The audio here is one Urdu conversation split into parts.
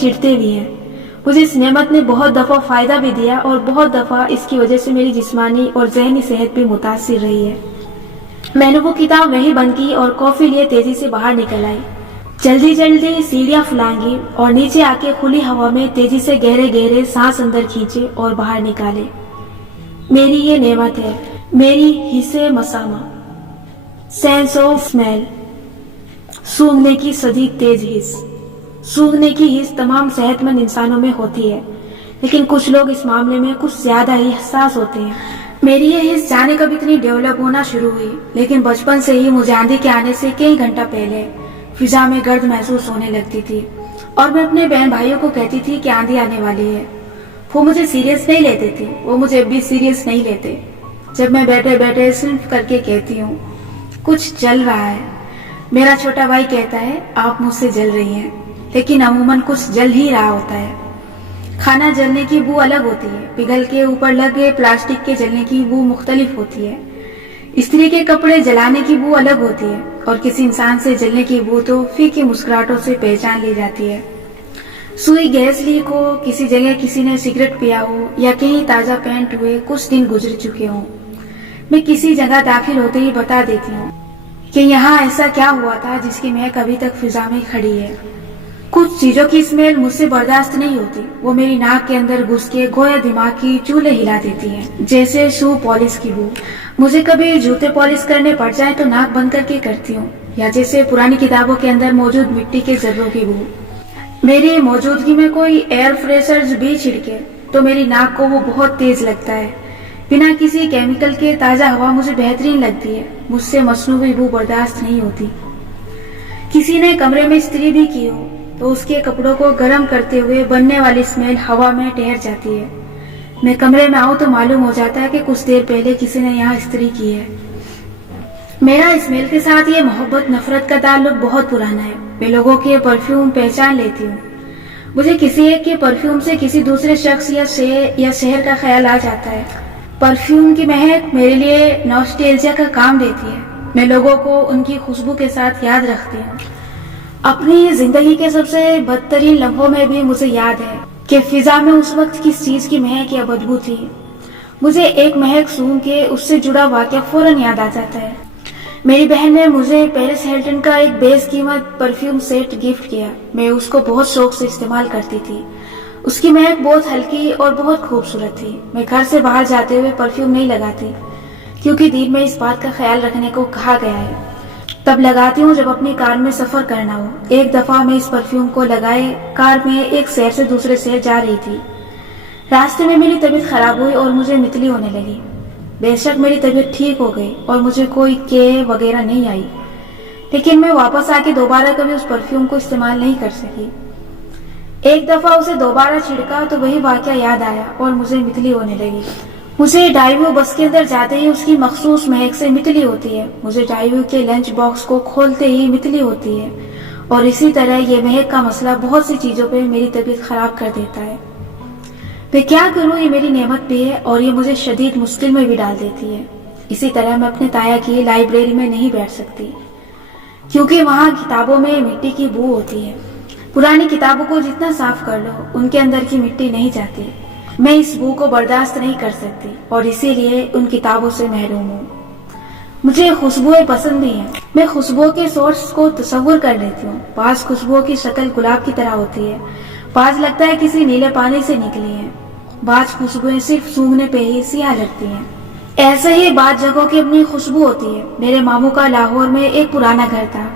چڑھتے بھی ہیں۔ مجھے اس نعمت نے بہت دفعہ فائدہ بھی دیا اور بہت دفعہ اس کی وجہ سے میری جسمانی اور ذہنی صحت بھی متاثر رہی ہے۔ میں نے وہ کتاب وہیں بند کی اور کافی لیے تیزی سے باہر نکل آئی۔ جلدی جلدی سیڑھیاں پھلانگی اور نیچے آ کے کھلی ہوا میں تیزی سے گہرے گہرے سانس اندر کھینچے اور باہر نکالے۔ میری یہ نعمت ہے، میری حس مسامہ، سینس آف اسمیل، سونگھنے کی شدید تیز حس۔ سونگھنے کی حس تمام صحت مند انسانوں میں ہوتی ہے، لیکن کچھ لوگ اس معاملے میں کچھ زیادہ ہی حساس ہوتے ہیں۔ میری یہ حس جانے کب اتنی ڈیولپ ہونا شروع ہوئی، لیکن بچپن سے ہی مجھے آندھی کے آنے سے کئی گھنٹہ پہلے فضا میں گرد محسوس ہونے لگتی تھی، اور میں اپنے بہن بھائیوں کو کہتی تھی کہ آندھی آنے والی ہے۔ وہ مجھے سیریس نہیں لیتے تھے، وہ مجھے بھی سیریس نہیں لیتے۔ جب میں بیٹھے بیٹھے صرف کر کے کہتی ہوں کچھ جل رہا ہے، میرا چھوٹا بھائی کہتا ہے آپ مجھ سے جل رہی ہیں، لیکن عموماً کچھ جل ہی رہا ہوتا ہے۔ کھانا جلنے کی بو الگ ہوتی ہے، پگھل کے اوپر لگے پلاسٹک کے جلنے کی بو مختلف ہوتی ہے، استری کے کپڑے جلانے کی بو الگ ہوتی ہے، اور کسی انسان سے جلنے کی بو تو پھیکی مسکراہٹوں سے پہچان لی جاتی ہے۔ سوئی گیس لیک ہو، کسی جگہ کسی نے سگریٹ پیا ہو، یا کہیں تازہ پینٹ ہوئے کچھ دن گزر چکے ہوں، میں کسی جگہ داخل ہوتے ہی بتا دیتی ہوں کہ یہاں ایسا کیا ہوا تھا جس کی مہک ابھی تک فضا میں کھڑی ہے۔ کچھ چیزوں کی اسمیل مجھ سے برداشت نہیں ہوتی، وہ میری ناک کے اندر گھس کے گویا دماغ کی چولے ہلا دیتی ہیں، جیسے شو پالش کی بو۔ مجھے کبھی جوتے پالش کرنے پڑ جائے تو ناک بند کر کے کرتی ہوں، یا جیسے پرانی کتابوں کے اندر موجود مٹی کے ذروں کی بو۔ میری موجودگی میں کوئی ایئر فریشرز بھی چھڑکے تو میری ناک کو وہ بہت تیز لگتا ہے۔ بنا کسی کیمیکل کے تازہ ہوا مجھے بہترین لگتی ہے، مجھ سے مصنوعی بو برداشت نہیں ہوتی۔ کسی نے کمرے میں استری بھی کی ہو تو اس کے کپڑوں کو گرم کرتے ہوئے بننے والی اسمیل ہوا میں ٹھہر جاتی ہے۔ میں کمرے میں آؤں تو معلوم ہو جاتا ہے کہ کچھ دیر پہلے کسی نے یہاں استری کی ہے۔ میرا اسمیل کے ساتھ یہ محبت نفرت کا تعلق بہت پرانا ہے۔ میں لوگوں کے پرفیوم پہچان لیتی ہوں۔ مجھے کسی ایک کے پرفیوم سے کسی دوسرے شخص یا شہر کا خیال آ جاتا ہے۔ پرفیوم کی مہک میرے لیے نوسٹیلجیا کا کام دیتی ہے۔ میں لوگوں کو ان کی خوشبو کے ساتھ یاد رکھتی ہوں۔ اپنی زندگی کے سب سے بدترین لمحوں میں بھی مجھے یاد ہے کہ فضا میں اس وقت کس چیز کی مہک یا بدبو تھی۔ مجھے ایک مہک سونگھ کے اس سے جڑا واقعہ فوراً یاد آ جاتا ہے۔ میری بہن نے مجھے پیرس ہلٹن کا ایک بیس قیمت پرفیوم سیٹ گفٹ کیا۔ میں اس کو بہت شوق سے استعمال کرتی تھی۔ اس کی مہک بہت ہلکی اور بہت خوبصورت تھی۔ میں گھر سے باہر جاتے ہوئے پرفیوم نہیں لگاتی، کیونکہ دین میں اس بات کا خیال رکھنے کو کہا گیا ہے۔ تب لگاتی ہوں جب اپنی کار میں سفر کرنا ہو۔ ایک دفعہ میں اس پرفیوم کو لگائے کار میں ایک شہر سے دوسرے شہر جا رہی تھی۔ راستے میں میری طبیعت خراب ہوئی اور مجھے متلی ہونے لگی۔ بے شک میری طبیعت ٹھیک ہو گئی اور مجھے کوئی وغیرہ نہیں آئی، لیکن میں واپس آ کے دوبارہ کبھی اس پرفیوم کو استعمال نہیں کر سکی۔ ایک دفعہ اسے دوبارہ چھڑکا تو وہی واقعہ یاد آیا اور مجھے متلی ہونے لگی۔ مجھے ڈائیو بس کے اندر جاتے ہی اس کی مخصوص مہک سے متلی ہوتی ہے۔ مجھے ڈائیو کے لنچ باکس کو کھولتے ہی متلی ہوتی ہے، اور اسی طرح یہ مہک کا مسئلہ بہت سی چیزوں پہ میری طبیعت خراب کر دیتا ہے۔ میں کیا کروں، یہ میری نعمت بھی ہے اور یہ مجھے شدید مشکل میں بھی ڈال دیتی ہے۔ اسی طرح میں اپنے تایا کی لائبریری میں نہیں بیٹھ سکتی، کیونکہ وہاں کتابوں میں مٹی کی بو ہوتی ہے۔ پرانی کتابوں کو جتنا صاف کر لو ان کے اندر کی مٹی نہیں جاتی۔ میں اس بو کو برداشت نہیں کر سکتی اور اسی لیے ان کتابوں سے محروم ہوں۔ مجھے خوشبوئیں پسند بھی ہیں۔ میں خوشبو کے سورس کو تصور کر لیتی ہوں۔ بعض خوشبو کی شکل گلاب کی طرح ہوتی ہے، بعض لگتا ہے کسی نیلے پانی سے نکلی ہیں، بعض خوشبوئیں صرف سونگھنے پہ ہی سیاہ لگتی ہیں۔ ایسے ہی بعض جگہوں کی اپنی خوشبو ہوتی ہے۔ میرے ماموں کا لاہور میں ایک پرانا گھر تھا،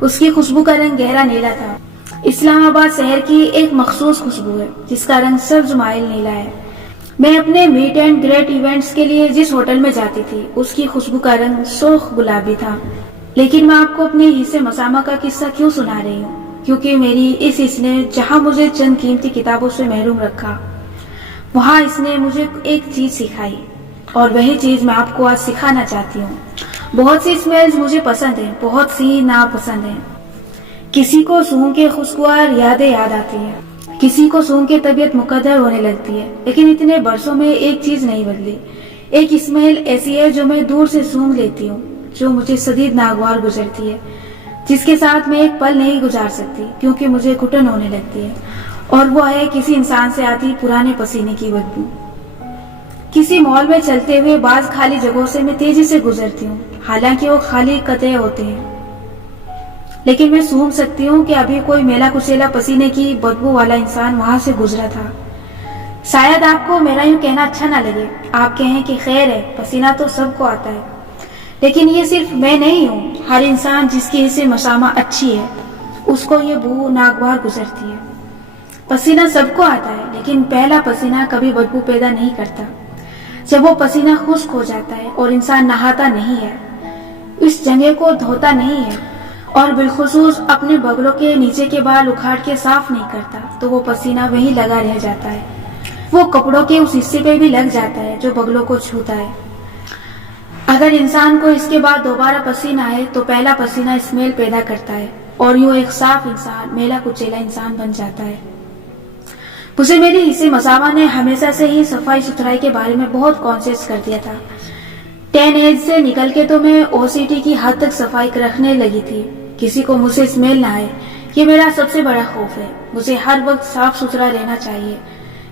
اس کی خوشبو کا رنگ گہرا نیلا تھا۔ اسلام آباد شہر کی ایک مخصوص خوشبو ہے جس کا رنگ سبز مائل نیلا ہے۔ میں اپنے میٹ اینڈ گریٹ ایونٹس کے لیے جس ہوٹل میں جاتی تھی اس کی خوشبو کا رنگ سرخ گلابی تھا۔ لیکن میں آپ کو اپنے حصے مسامہ کا قصہ کیوں سنا رہی ہوں؟ کیونکہ میری اس حص نے جہاں مجھے چند قیمتی کتابوں سے محروم رکھا، وہاں اس نے مجھے ایک چیز سکھائی، اور وہی چیز میں آپ کو آج سکھانا چاہتی ہوں۔ بہت سی اسمیلز مجھے پسند ہیں، بہت سی ناپسند ہیں۔ کسی کو سونگھ کے خوشگوار یادیں یاد آتی ہیں، کسی کو سونگھ کے طبیعت مقدر ہونے لگتی ہے، لیکن اتنے برسوں میں ایک چیز نہیں بدلی۔ ایک اسمیل ایسی ہے جو میں دور سے سونگھ لیتی ہوں، جو مجھے شدید ناگوار گزرتی ہے۔ جس کے ساتھ میں ایک پل نہیں گزار سکتی کیونکہ مجھے گھٹن ہونے لگتی ہے، اور وہ ہے کسی انسان سے آتی پرانے پسینے کی بدبو۔ کسی مال میں چلتے ہوئے بعض خالی جگہوں سے میں تیزی سے گزرتی ہوں، حالانکہ وہ خالی قطعے ہوتے ہیں، لیکن میں سونگھ سکتی ہوں کہ ابھی کوئی میلا کچیلا پسینے کی بدبو والا انسان وہاں سے گزرا تھا۔ شاید آپ کو میرا یوں کہنا اچھا نہ لگے، آپ کہیں کہ خیر ہے، پسینہ تو سب کو آتا ہے، لیکن یہ صرف میں نہیں ہوں، ہر انسان جس کی حصے مسامہ اچھی ہے اس کو یہ بو ناگوار گزرتی ہے۔ پسینہ سب کو آتا ہے، لیکن پہلا پسینہ کبھی بدبو پیدا نہیں کرتا۔ جب وہ پسینہ خشک ہو جاتا ہے اور انسان نہاتا نہیں ہے، اس جگہ کو دھوتا نہیں ہے، اور بالخصوص اپنے بغلوں کے نیچے کے بال اکھاڑ کے صاف نہیں کرتا، تو وہ پسینہ وہیں لگا رہ جاتا ہے، وہ کپڑوں کے اس حصے پہ بھی لگ جاتا ہے جو بغلوں کو چھوتا ہے۔ اگر انسان کو اس کے بعد دوبارہ پسینہ آئے تو پہلا پسینہ اسمیل پیدا کرتا ہے، اور یوں ایک صاف انسان میلا کچیلا انسان بن جاتا ہے۔ مجھے میری حصے مسامہ نے ہمیشہ سے ہی صفائی ستھرائی کے بارے میں بہت کانشیس کر دیا تھا۔ 10 ایج سے نکل کے تو میں OCD کی حد تک صفائی رکھنے لگی تھی، کسی کو مجھ سے اسمیل نہ آئے، یہ میرا سب سے بڑا خوف ہے۔ مجھے ہر وقت صاف ستھرا رہنا چاہیے،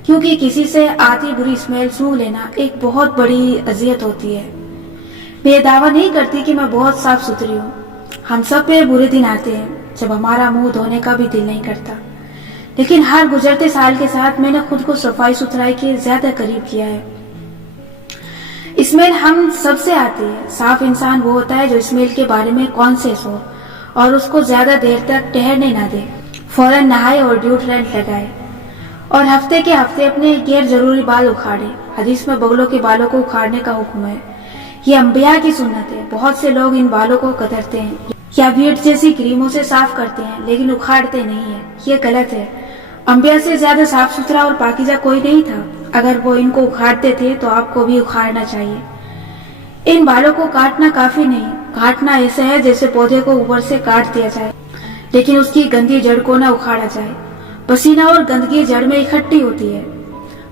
کیونکہ کسی سے آتی بری اسمیل سونگھ لینا ایک بہت بڑی اذیت ہوتی ہے۔ میں یہ دعویٰ نہیں کرتی کہ میں بہت صاف ستھری ہوں، ہم سب پہ برے دن آتے ہیں جب ہمارا منہ دھونے کا بھی دل نہیں کرتا، لیکن ہر گزرتے سال کے ساتھ میں نے خود کو صفائی ستھرائی کے زیادہ قریب کیا ہے۔ اسمیل ہم سب سے آتی ہے، صاف انسان وہ ہوتا ہے جو اسمیل کے بارے میں کانشیس ہو اور اس کو زیادہ دیر تک ٹھہرنے نہ دے، فوراً نہائے اور ڈیوڈرنٹ لگائے، اور ہفتے کے ہفتے اپنے غیر ضروری بال اکھاڑے۔ حدیث میں بغلوں کے بالوں کو اکھاڑنے کا حکم ہے، یہ انبیاء کی سنت ہے۔ بہت سے لوگ ان بالوں کو کترتے ہیں یا ویٹ جیسی کریموں سے صاف کرتے ہیں، لیکن اکھاڑتے نہیں ہیں، یہ غلط ہے۔ انبیاء سے زیادہ صاف ستھرا اور پاکیزہ کوئی نہیں تھا، اگر وہ ان کو اکھاڑتے تھے تو آپ کو بھی اکھاڑنا چاہیے۔ ان بالوں کو کاٹنا کافی نہیں، کاٹنا ایسا ہے جیسے پودے کو اوپر سے کاٹ دیا جائے، لیکن اس کی گندی جڑ کو نہ اکھاڑا جائے۔ پسینہ اور گندگی جڑ میں اکٹھی ہوتی ہے،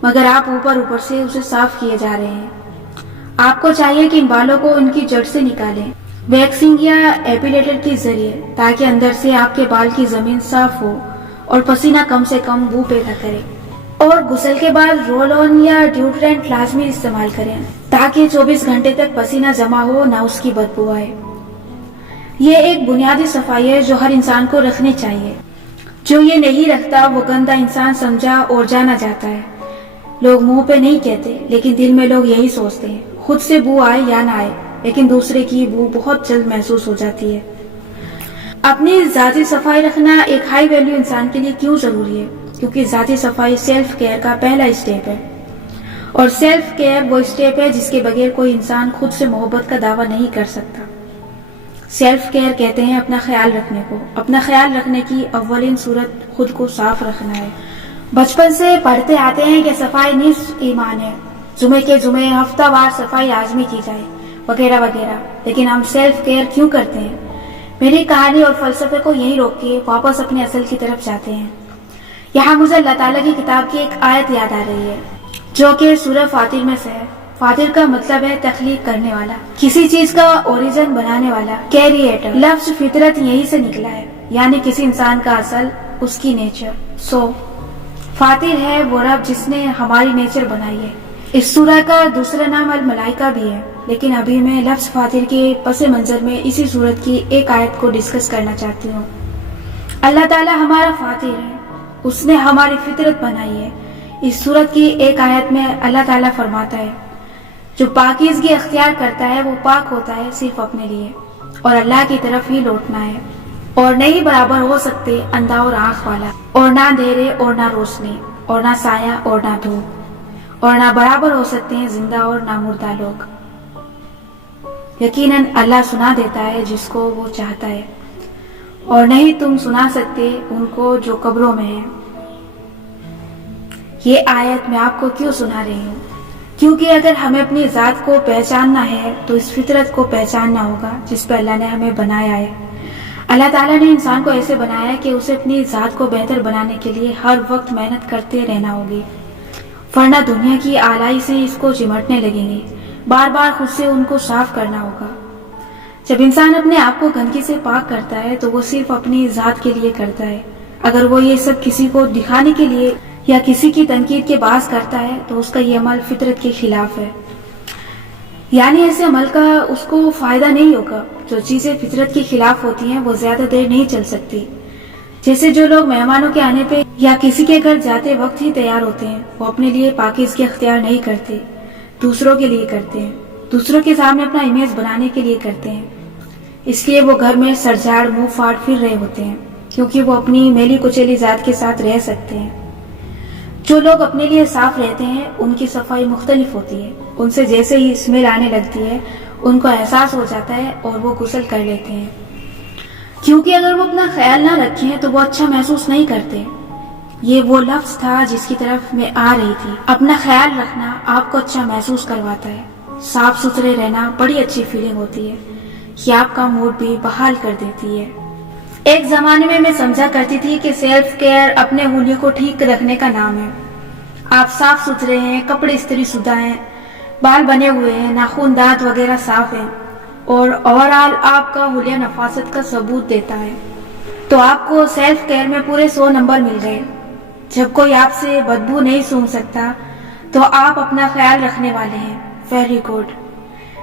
مگر آپ اوپر سے اسے صاف کیے جا رہے ہیں۔ آپ کو چاہیے کہ ان بالوں کو ان کی جڑ سے نکالیں، ویکسنگ یا ایپیلیٹر کے ذریعے، تاکہ اندر سے آپ کے بال کی زمین صاف ہو اور پسینہ کم سے کم بو پیدا کرے۔ اور غسل کے بعد رول آن یا ڈیوڈرنٹ لازمی استعمال کریں تاکہ 24 گھنٹے تک پسینہ جمع ہو نہ اس کی بدبو آئے۔ یہ ایک بنیادی صفائی ہے جو ہر انسان کو رکھنی چاہیے، جو یہ نہیں رکھتا وہ گندا انسان سمجھا اور جانا جاتا ہے۔ لوگ منہ پہ نہیں کہتے، لیکن دل میں لوگ یہی سوچتے ہیں، خود سے بو آئے یا نہ آئے، لیکن دوسرے کی بو بہت جلد محسوس ہو جاتی ہے۔ اپنی ذاتی صفائی رکھنا ایک ہائی ویلیو انسان کے لیے کیوں ضروری ہے؟ کیونکہ ذاتی صفائی سیلف کیئر کا پہلا اسٹیپ ہے، اور سیلف کیئر وہ اسٹیپ ہے جس کے بغیر کوئی انسان خود سے محبت کا دعویٰ نہیں کر سکتا۔ سیلف کیئر کہتے ہیں اپنا خیال رکھنے کو۔ اپنا خیال رکھنے کی اولین صورت خود کو صاف رکھنا ہے۔ بچپن سے پڑھتے آتے ہیں کہ صفائی نصف ایمان ہے، جمعے کے جمعے ہفتہ وار صفائی لازمی کی جائے، وغیرہ وغیرہ، لیکن ہم سیلف کیئر کیوں کرتے ہیں؟ میری کہانی اور فلسفے کو یہیں روک کے واپس اپنے اصل کی طرف جاتے ہیں۔ یہاں مجھے اللہ تعالیٰ کی کتاب کی ایک آیت یاد آ رہی ہے جو کہ سورہ فاطر میں سے ہے۔ فاطر کا مطلب ہے تخلیق کرنے والا، کسی چیز کا اوریجن بنانے والا، کریٹر۔ لفظ فطرت یہی سے نکلا ہے، یعنی کسی انسان کا اصل، اس کی نیچر۔ فاطر ہے وہ رب جس نے ہماری نیچر بنائی ہے۔ اس سورہ کا دوسرا نام الملائکہ بھی ہے، لیکن ابھی میں لفظ فاطر کے پس منظر میں اسی سورت کی ایک آیت کو ڈسکس کرنا چاہتی ہوں۔ اللہ تعالیٰ ہمارا فاطر ہے، اس نے ہماری فطرت بنائی ہے۔ اس سورت کی ایک آیت میں اللہ تعالیٰ فرماتا ہے، جو پاکیزگی اختیار کرتا ہے وہ پاک ہوتا ہے صرف اپنے لیے، اور اللہ کی طرف ہی لوٹنا ہے، اور نہیں برابر ہو سکتے اندھا اور آنکھ والا، اور نہ اندھیرے اور نہ روشنی، اور نہ سایہ اور نہ دھوپ، اور نہ برابر ہو سکتے ہیں زندہ اور نہ مردہ لوگ۔ یقیناً اللہ سنا دیتا ہے جس کو وہ چاہتا ہے، اور نہیں تم سنا سکتے ان کو جو قبروں میں ہیں۔ یہ آیت میں آپ کو کیوں سنا رہی ہوں؟ کیونکہ اگر ہمیں اپنی ذات کو پہچاننا ہے تو اس فطرت کو پہچاننا ہوگا جس پہ اللہ نے ہمیں بنایا ہے۔ اللہ تعالیٰ نے انسان کو ایسے بنایا ہے کہ اسے اپنی ذات کو بہتر بنانے کے لیے ہر وقت محنت کرتے رہنا ہوگی، ورنہ دنیا کی آلائی سے اس کو چمٹنے لگیں گے، بار بار خود سے ان کو صاف کرنا ہوگا۔ جب انسان اپنے آپ کو گندگی سے پاک کرتا ہے تو وہ صرف اپنی ذات کے لیے کرتا ہے. اگر وہ یہ سب کسی کو دکھانے کے لیے یا کسی کی تنقید کے باعث کرتا ہے تو اس کا یہ عمل فطرت کے خلاف ہے. یعنی ایسے عمل کا اس کو فائدہ نہیں ہوگا. جو چیزیں فطرت کے خلاف ہوتی ہیں وہ زیادہ دیر نہیں چل سکتی. جیسے جو لوگ مہمانوں کے آنے پہ یا کسی کے گھر جاتے وقت ہی تیار ہوتے ہیں، وہ اپنے لیے پاکیزگی اختیار نہیں کرتے، دوسروں کے لیے کرتے ہیں، دوسروں کے سامنے اپنا امیج بنانے کے لیے کرتے ہیں. اس لیے وہ گھر میں سر جھاڑ منہ پھاڑ پھر رہے ہوتے ہیں، کیونکہ وہ اپنی میلی کچیلی ذات کے ساتھ رہ سکتے ہیں. جو لوگ اپنے لیے صاف رہتے ہیں ان کی صفائی مختلف ہوتی ہے. ان سے جیسے ہی اسمیل آنے لگتی ہے ان کو احساس ہو جاتا ہے اور وہ غسل کر لیتے ہیں، کیونکہ اگر وہ اپنا خیال نہ رکھیں تو وہ اچھا محسوس نہیں کرتے. یہ وہ لفظ تھا جس کی طرف میں آ رہی تھی. اپنا خیال رکھنا آپ کو اچھا محسوس کرواتا ہے. صاف ستھرے رہنا بڑی اچھی فیلنگ ہوتی ہے. یہ آپ کا موڈ بھی بحال کر دیتی ہے. ایک زمانے میں سمجھا کرتی تھی کہ سیلف کیئر اپنے ہولیے کو ٹھیک رکھنے کا نام ہے. آپ صاف ستھرے ہیں، کپڑے استری شدہ ہیں، بال بنے ہوئے ہیں، ناخن دانت وغیرہ صاف ہیں اور اوورآل آپ کا حلیہ نفاست کا ثبوت دیتا ہے تو آپ کو سیلف کیئر میں پورے 100 نمبر مل گئے. جب کوئی آپ سے بدبو نہیں سونگھ سکتا تو آپ اپنا خیال رکھنے والے ہیں. Very good.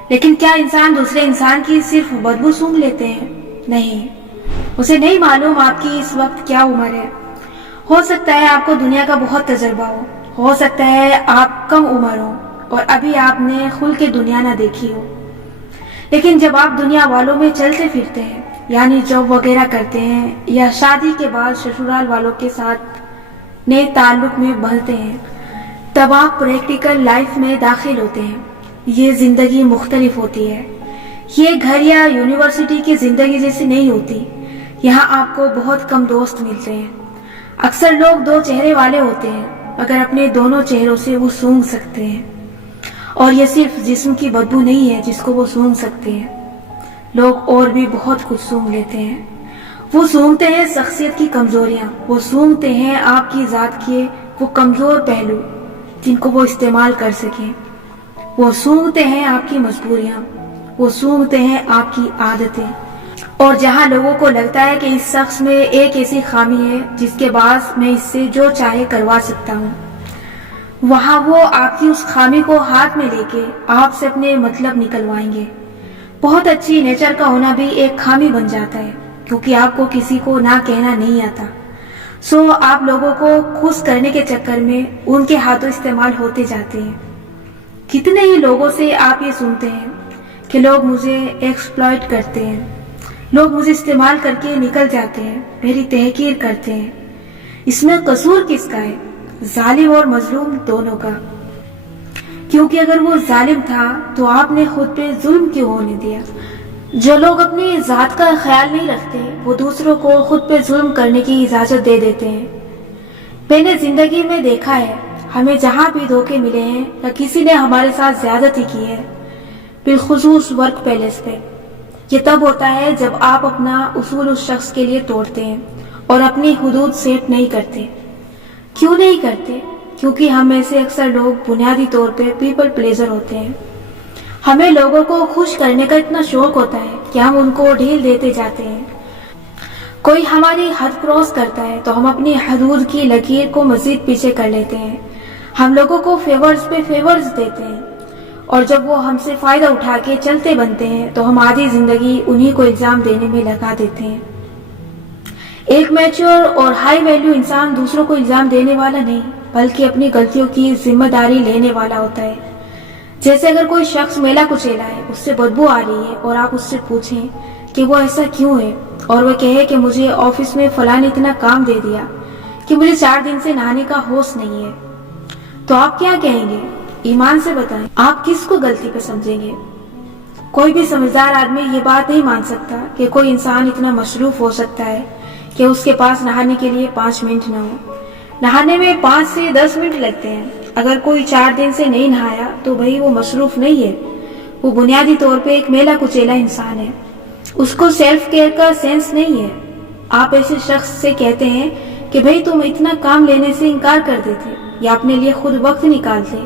لیکن کیا انسان دوسرے انسان کی صرف بدبو سونگھ لیتے ہیں؟ نہیں. اسے نہیں معلوم آپ کی اس وقت کیا عمر ہے. ہو سکتا ہے آپ کو دنیا کا بہت تجربہ ہو سکتا ہے آپ کم عمر ہو اور ابھی آپ نے کھل کے دنیا نہ دیکھی ہو. لیکن جب آپ دنیا والوں میں چلتے پھرتے ہیں، یعنی جاب وغیرہ کرتے ہیں یا شادی کے بعد سسرال والوں کے ساتھ نئے تعلق میں بڑھتے ہیں، تب آپ پریکٹیکل لائف میں داخل ہوتے ہیں. یہ زندگی مختلف ہوتی ہے. یہ گھر یا یونیورسٹی کی زندگی جیسی نہیں ہوتی. یہاں آپ کو بہت کم دوست ملتے ہیں. اکثر لوگ 2 چہرے والے ہوتے ہیں مگر اپنے دونوں چہروں سے وہ سونگھ سکتے ہیں. اور یہ صرف جسم کی بدبو نہیں ہے جس کو وہ سونگھ سکتے ہیں. لوگ اور بھی بہت کچھ سونگھ لیتے ہیں. وہ سونگتے ہیں شخصیت کی کمزوریاں، وہ سونگتے ہیں آپ کی ذات کے وہ کمزور پہلو جن کو وہ استعمال کر سکیں. وہ سونگتے ہیں آپ کی مجبوریاں، وہ سونگتے ہیں آپ کی عادتیں. اور جہاں لوگوں کو لگتا ہے کہ اس شخص میں ایک ایسی خامی ہے جس کے باعث میں اس سے جو چاہے کروا سکتا ہوں، وہاں وہ آپ کی اس خامی کو ہاتھ میں لے کے آپ سے اپنے مطلب نکلوائیں گے. بہت اچھی نیچر کا ہونا بھی ایک خامی بن جاتا ہے کیونکہ آپ کو کسی کو نہ کہنا نہیں آتا. سو آپ لوگوں کو خوش کرنے کے چکر میں ان کے ہاتھوں استعمال ہوتے جاتے ہیں. کتنے ہی لوگوں سے آپ یہ سنتے ہیں کہ لوگ مجھے ایکسپلائٹ کرتے ہیں، لوگ مجھے استعمال کر کے نکل جاتے ہیں، میری تحقیر کرتے ہیں. اس میں قصور کس کا ہے؟ ظالم اور مظلوم دونوں کا. کیونکہ اگر وہ ظالم تھا تو آپ نے خود پہ ظلم کیوں ہونے دیا؟ جو لوگ اپنی ذات کا خیال نہیں رکھتے وہ دوسروں کو خود پہ ظلم کرنے کی اجازت دے دیتے ہیں. میں نے زندگی میں دیکھا ہے، ہمیں جہاں بھی دھوکے ملے ہیں یا کسی نے ہمارے ساتھ زیادتی کی ہے، بالخصوص ورک پلیس پہ، یہ تب ہوتا ہے جب آپ اپنا اصول اس شخص کے لیے توڑتے ہیں اور اپنی حدود سیٹ نہیں کرتے. کیوں نہیں کرتے؟ کیونکہ ہم میں سے اکثر لوگ بنیادی طور پہ پیپل پلیزر ہوتے ہیں. ہمیں لوگوں کو خوش کرنے کا اتنا شوق ہوتا ہے کہ ہم ان کو ڈھیل دیتے جاتے ہیں. کوئی ہماری حد کراس کرتا ہے تو ہم اپنی حدود کی لکیر کو مزید پیچھے کر لیتے ہیں. ہم لوگوں کو فیورز پہ فیورز دیتے ہیں اور جب وہ ہم سے فائدہ اٹھا کے چلتے بنتے ہیں تو ہم آدھی زندگی انہی کو الزام دینے میں لگا دیتے ہیں. ایک میچور اور ہائی ویلیو انسان دوسروں کو الزام دینے والا نہیں بلکہ اپنی غلطیوں کی ذمہ داری لینے والا ہوتا ہے. جیسے اگر کوئی شخص میلا کچیلا ہے، اس سے بدبو آ رہی ہے اور آپ اس سے پوچھیں کہ وہ ایسا کیوں ہے اور وہ کہے کہ مجھے آفس میں فلاں نے اتنا کام دے دیا کہ مجھے 4 دن سے نہانے کا ہوش نہیں ہے، تو آپ کیا کہیں گے؟ ایمان سے بتائیں، آپ کس کو غلطی پہ سمجھیں گے؟ کوئی بھی سمجھدار آدمی یہ بات نہیں مان سکتا کہ کوئی انسان اتنا مصروف ہو سکتا ہے کہ اس کے پاس نہانے کے لیے 5 منٹ نہ ہو. نہانے میں 5 سے 10 منٹ لگتے ہیں. اگر کوئی 4 دن سے نہیں نہایا تو بھئی وہ مصروف نہیں ہے، وہ بنیادی طور پہ ایک میلا کچیلا انسان ہے. اس کو سیلف کیئر کا سینس نہیں ہے. آپ ایسے شخص سے کہتے ہیں کہ بھئی تم اتنا کام لینے سے انکار کر دیتے یا اپنے لیے خود وقت نکالتے،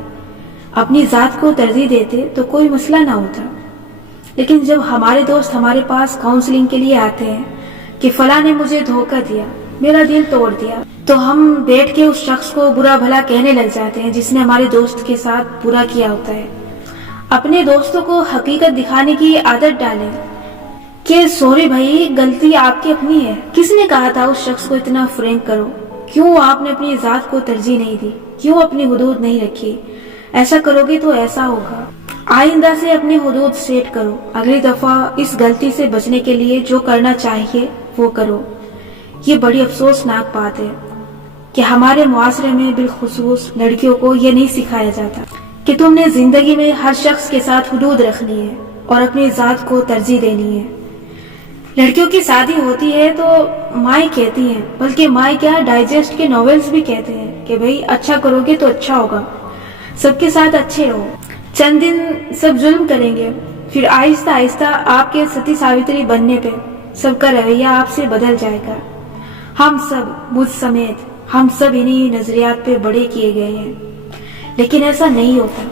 اپنی ذات کو ترجیح دیتے تو کوئی مسئلہ نہ ہوتا. لیکن جب ہمارے دوست ہمارے پاس کاؤنسلنگ کے لیے آتے ہیں کہ فلاں نے مجھے دھوکہ دیا، میرا دل توڑ دیا، تو ہم بیٹھ کے اس شخص کو برا بھلا کہنے لگ جاتے ہیں جس نے ہمارے دوست کے ساتھ برا کیا ہوتا ہے۔ اپنے دوستوں کو حقیقت دکھانے کی عادت ڈالیں کہ سوری بھائی، غلطی آپ کی اپنی ہے، کس نے کہا تھا اس شخص کو اتنا فرینک کرو؟ کیوں آپ نے اپنی ذات کو ترجیح نہیں دی؟ کیوں اپنی حدود نہیں رکھی؟ ایسا کرو گے تو ایسا ہوگا۔ آئندہ سے اپنی حدود سیٹ کرو، اگلی دفعہ اس غلطی سے بچنے کے لیے جو کرنا چاہیے وہ کرو۔ یہ بڑی افسوسناک بات ہے کہ ہمارے معاشرے میں بالخصوص لڑکیوں کو یہ نہیں سکھایا جاتا کہ تم نے زندگی میں ہر شخص کے ساتھ حدود رکھنی ہے اور اپنی ذات کو ترجیح دینی ہے۔ لڑکیوں کی شادی ہوتی ہے تو مائیں کہتی ہیں، بلکہ مائیں کیا، ڈائجسٹ کے ناولز بھی کہتے ہیں کہ بھئی اچھا کرو گے تو اچھا ہوگا، سب کے ساتھ اچھے رہو، چند دن سب ظلم کریں گے، پھر آہستہ آہستہ آپ کے ستی ساوتری بننے پہ سب کا رویہ آپ سے بدل جائے گا۔ ہم سب، مجھ سمیت، ہم سب انہی نظریات پہ بڑے کیے گئے ہیں، لیکن ایسا نہیں ہوتا۔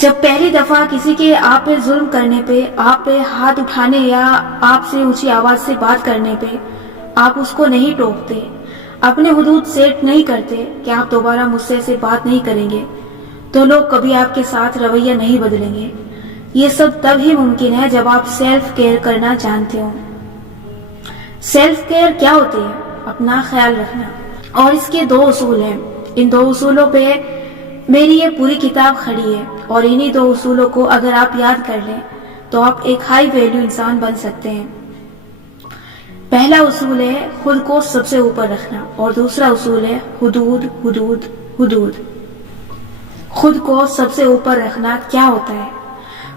جب پہلی دفعہ کسی کے آپ پہ ظلم کرنے پہ، آپ پہ ہاتھ اٹھانے یا آپ سے اونچی آواز سے بات کرنے پہ آپ اس کو نہیں ٹوکتے، اپنے حدود سیٹ نہیں کرتے کہ آپ دوبارہ مجھ سے ایسے بات نہیں کریں گے، تو لوگ کبھی آپ کے ساتھ رویہ نہیں بدلیں گے۔ یہ سب تب ہی ممکن ہے جب آپ سیلف کیئر کرنا جانتے ہو۔ سیلف کیئر کیا ہوتی ہے؟ اپنا خیال رکھنا، اور اس کے 2 اصول ہیں۔ ان 2 اصولوں پہ میری یہ پوری کتاب کھڑی ہے، اور انہی 2 اصولوں کو اگر آپ یاد کر لیں تو آپ ایک ہائی ویلیو انسان بن سکتے ہیں۔ پہلا اصول ہے خود کو سب سے اوپر رکھنا، اور دوسرا اصول ہے حدود حدود حدود۔ خود کو سب سے اوپر رکھنا کیا ہوتا ہے؟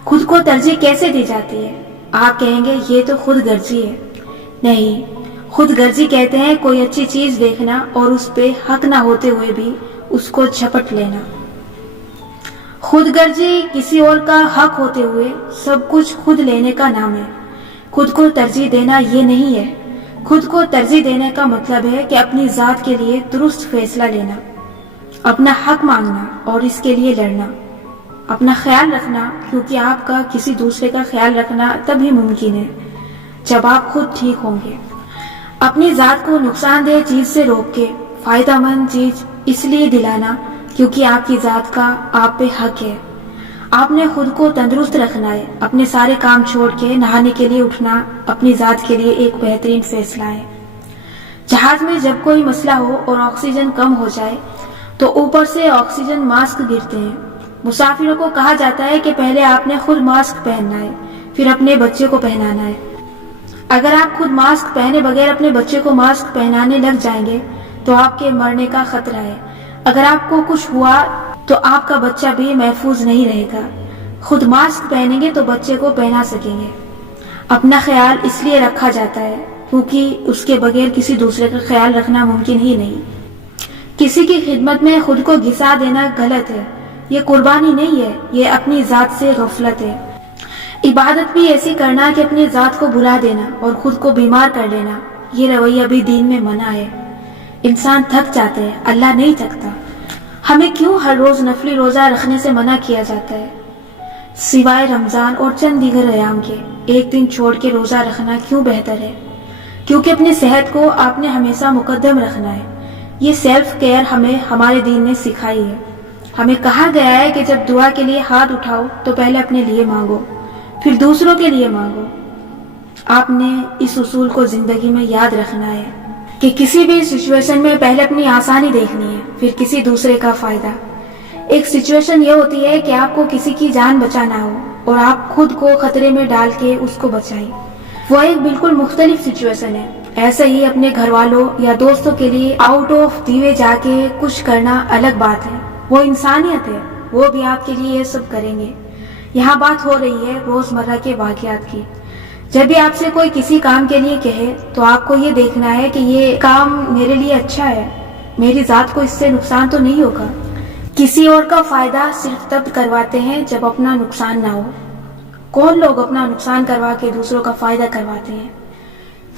خود کو ترجیح کیسے دی جاتی ہے؟ آپ کہیں گے یہ تو خود غرضی ہے۔ نہیں، خود غرضی کہتے ہیں کوئی اچھی چیز دیکھنا اور اس پہ حق نہ ہوتے ہوئے بھی اس کو جھپٹ لینا۔ خود غرضی کسی اور کا حق ہوتے ہوئے سب کچھ خود لینے کا نام ہے۔ خود کو ترجیح دینا یہ نہیں ہے۔ خود کو ترجیح دینے کا مطلب ہے کہ اپنی ذات کے لیے درست فیصلہ لینا، اپنا حق مانگنا اور اس کے لیے لڑنا، اپنا خیال رکھنا، کیونکہ آپ کا کسی دوسرے کا خیال رکھنا تبھی ممکن ہے جب آپ خود ٹھیک ہوں گے۔ اپنی ذات کو نقصان دہ چیز سے روک کے فائدہ مند چیز اس لیے دلانا کیونکہ آپ کی ذات کا آپ پہ حق ہے۔ آپ نے خود کو تندرست رکھنا ہے۔ اپنے سارے کام چھوڑ کے نہانے کے لیے اٹھنا اپنی ذات کے لیے ایک بہترین فیصلہ ہے۔ جہاز میں جب کوئی مسئلہ ہو اور آکسیجن کم ہو جائے تو اوپر سے آکسیجن ماسک گرتے ہیں۔ مسافروں کو کہا جاتا ہے کہ پہلے آپ نے خود ماسک پہننا ہے، پھر اپنے بچے کو پہنانا ہے۔ اگر آپ خود ماسک پہنے بغیر اپنے بچے کو ماسک پہنانے لگ جائیں گے تو آپ کے مرنے کا خطرہ ہے۔ اگر آپ کو کچھ ہوا تو آپ کا بچہ بھی محفوظ نہیں رہے گا۔ خود ماسک پہنیں گے تو بچے کو پہنا سکیں گے۔ اپنا خیال اس لیے رکھا جاتا ہے کیونکہ اس کے بغیر کسی دوسرے کا خیال رکھنا ممکن ہی نہیں۔ کسی کی خدمت میں خود کو گھسا دینا غلط ہے۔ یہ قربانی نہیں ہے، یہ اپنی ذات سے غفلت ہے۔ عبادت بھی ایسی کرنا کہ اپنی ذات کو بھلا دینا اور خود کو بیمار کر لینا، یہ رویہ بھی دین میں منع ہے۔ انسان تھک جاتا ہے، اللہ نہیں تھکتا۔ ہمیں کیوں ہر روز نفلی روزہ رکھنے سے منع کیا جاتا ہے؟ سوائے رمضان اور چند دیگر ایام کے ایک دن چھوڑ کے روزہ رکھنا کیوں بہتر ہے؟ کیونکہ اپنی صحت کو آپ نے ہمیشہ مقدم رکھنا ہے۔ یہ سیلف کیئر ہمیں ہمارے دین نے سکھائی ہے۔ ہمیں کہا گیا ہے کہ جب دعا کے لیے ہاتھ اٹھاؤ تو پہلے اپنے لیے مانگو، پھر دوسروں کے لیے مانگو۔ آپ نے اس اصول کو زندگی میں یاد رکھنا ہے کہ کسی بھی سچویشن میں پہلے اپنی آسانی دیکھنی ہے، پھر کسی دوسرے کا فائدہ۔ ایک سچویشن یہ ہوتی ہے کہ آپ کو کسی کی جان بچانا ہو اور آپ خود کو خطرے میں ڈال کے اس کو بچائیں، وہ ایک بالکل مختلف سچویشن ہے۔ ایسے ہی اپنے گھر والوں یا دوستوں کے لیے آؤٹ آف دی وے جا کے کچھ کرنا الگ بات ہے، وہ انسانیت ہے، وہ بھی آپ کے لیے یہ سب کریں گے۔ یہاں بات ہو رہی ہے روزمرہ کے واقعات کی۔ جب بھی آپ سے کوئی کسی کام کے لیے کہے تو آپ کو یہ دیکھنا ہے کہ یہ کام میرے لیے اچھا ہے، میری ذات کو اس سے نقصان تو نہیں ہوگا۔ کسی اور کا فائدہ صرف تب کرواتے ہیں جب اپنا نقصان نہ ہو۔ کون لوگ اپنا نقصان کروا کے دوسروں کا فائدہ کرواتے ہیں؟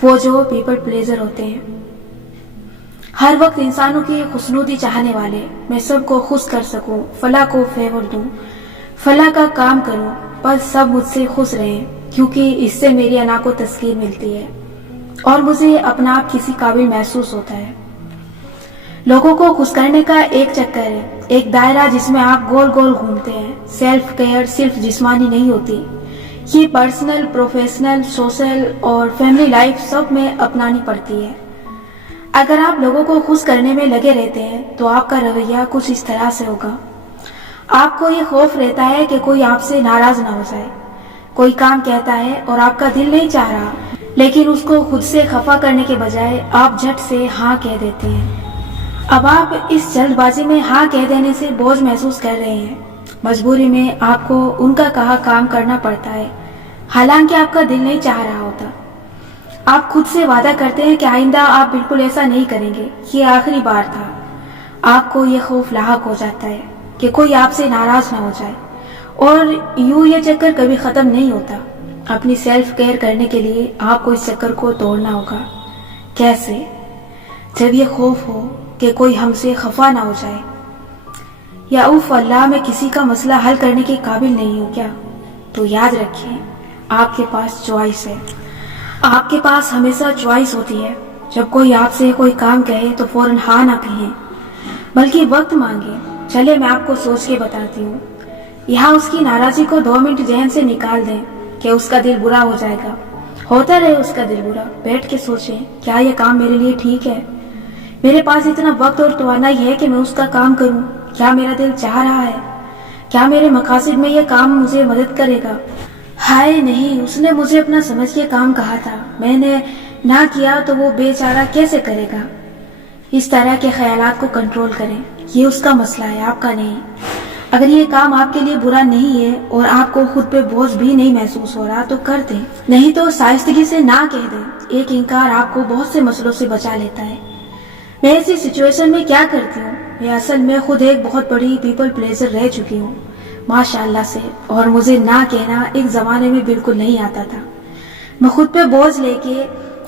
وہ جو پیپل پلیزر ہوتے ہیں، ہر وقت انسانوں کی خوشنودی چاہنے والے، میں سب کو خوش کر سکوں، فلاں کو فیور دوں، فلاں کا کام کروں، بس سب مجھ سے خوش رہیں کیونکہ اس سے میری انا کو تسکین ملتی ہے اور مجھے اپنا آپ کسی قابل محسوس ہوتا ہے۔ لوگوں کو خوش کرنے کا ایک چکر ہے، ایک دائرہ جس میں آپ گول گول گھومتے ہیں۔ سیلف کیئر صرف جسمانی نہیں ہوتی، یہ پرسنل، پروفیشنل، سوشل اور فیملی لائف سب میں اپنانی پڑتی ہے۔ اگر آپ لوگوں کو خوش کرنے میں لگے رہتے ہیں تو آپ کا رویہ کچھ اس طرح سے ہوگا۔ آپ کو یہ خوف رہتا ہے کہ کوئی آپ سے ناراض نہ ہو جائے۔ کوئی کام کہتا ہے اور آپ کا دل نہیں چاہ رہا، لیکن اس کو خود سے خفا کرنے کے بجائے آپ جھٹ سے ہاں کہہ دیتے ہیں۔ اب آپ اس جلد بازی میں ہاں کہہ دینے سے بوجھ محسوس کر رہے ہیں۔ مجبوری میں آپ کو ان کا کہا کام کرنا پڑتا ہے، حالانکہ آپ کا دل نہیں چاہ رہا ہوتا۔ آپ خود سے وعدہ کرتے ہیں کہ آئندہ آپ بالکل ایسا نہیں کریں گے، یہ آخری بار تھا۔ آپ کو یہ خوف لاحق ہو جاتا ہے کہ کوئی آپ سے ناراض نہ ہو جائے، اور یوں یہ چکر کبھی ختم نہیں ہوتا۔ اپنی سیلف کیئر کرنے کے لیے آپ کو اس چکر کو توڑنا ہوگا۔ کیسے؟ جب یہ خوف ہو کہ کوئی ہم سے خفا نہ ہو جائے، یا اوف اللہ میں کسی کا مسئلہ حل کرنے کے قابل نہیں ہوں کیا، تو یاد رکھیں آپ کے پاس چوائس ہے۔ آپ کے پاس ہمیشہ چوائس ہوتی ہے۔ جب کوئی آپ سے کوئی کام کہے تو فوراً ہاں نہ کہیں، بلکہ وقت مانگیں۔ چلے میں آپ کو سوچ کے بتاتی ہوں۔ یہاں اس کی ناراضی کو 2 منٹ ذہن سے نکال دیں کہ اس کا دل برا ہو جائے گا۔ ہوتا رہے اس کا دل برا، بیٹھ کے سوچیں کیا یہ کام میرے لیے ٹھیک ہے؟ میرے پاس اتنا وقت اور توانائی ہے کہ میں اس کا کام کروں؟ کیا میرا دل چاہ رہا ہے؟ کیا میرے مقاصد میں یہ کام مجھے مدد کرے گا؟ ہائے نہیں، اس نے مجھے اپنا سمجھ کے کام کہا تھا، میں نے نہ کیا تو وہ بیچارہ کیسے کرے گا؟ اس طرح کے خیالات کو کنٹرول کریں، یہ اس کا مسئلہ ہے، آپ کا نہیں۔ اگر یہ کام آپ کے لیے برا نہیں ہے اور آپ کو خود پہ بوجھ بھی نہیں محسوس ہو رہا تو کر دیں، نہیں تو شائستگی سے نہ کہہ دیں۔ ایک انکار آپ کو بہت سے مسئلوں سے بچا لیتا ہے۔ میں ایسی سچویشن میں کیا کرتی ہوں؟ میں اصل میں خود ایک بہت بڑی پیپل پلیزر رہ چکی ہوں ماشاءاللہ سے، اور مجھے نہ کہنا ایک زمانے میں بالکل نہیں آتا تھا۔ میں خود پہ بوجھ لے کے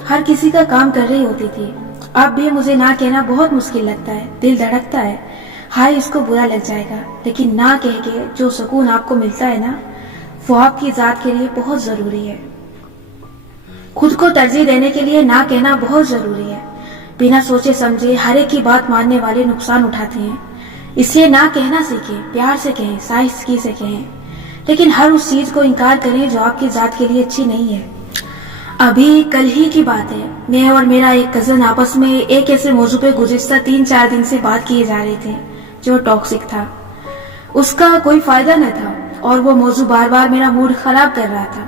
ہر کسی کا کام کر رہی ہوتی تھی۔ اب بھی مجھے نہ کہنا بہت مشکل لگتا ہے، دل دھڑکتا ہے، ہائے اس کو برا لگ جائے گا، لیکن نہ کہہ کے جو سکون آپ کو ملتا ہے نا، وہ آپ کی ذات کے لیے بہت ضروری ہے۔ خود کو ترجیح دینے کے لیے نہ کہنا بہت ضروری ہے۔ بنا سوچے سمجھے ہر ایک کی بات ماننے والے نقصان اٹھاتے ہیں، اس لیے نہ کہنا سیکھیں، پیار سے کہیں، شائستگی سے کہیں، لیکن ہر اس چیز کو انکار کریں جو آپ کی ذات کے لیے اچھی نہیں ہے۔ ابھی کل ہی کی بات ہے، میں اور میرا ایک کزن آپس میں ایک ایسے موضوع پہ گزشتہ 3-4 دن سے بات کیے جا رہے تھے جو ٹاکسک تھا۔ اس کا کوئی فائدہ نہ تھا اور وہ موضوع بار بار میرا موڈ خراب کر رہا تھا۔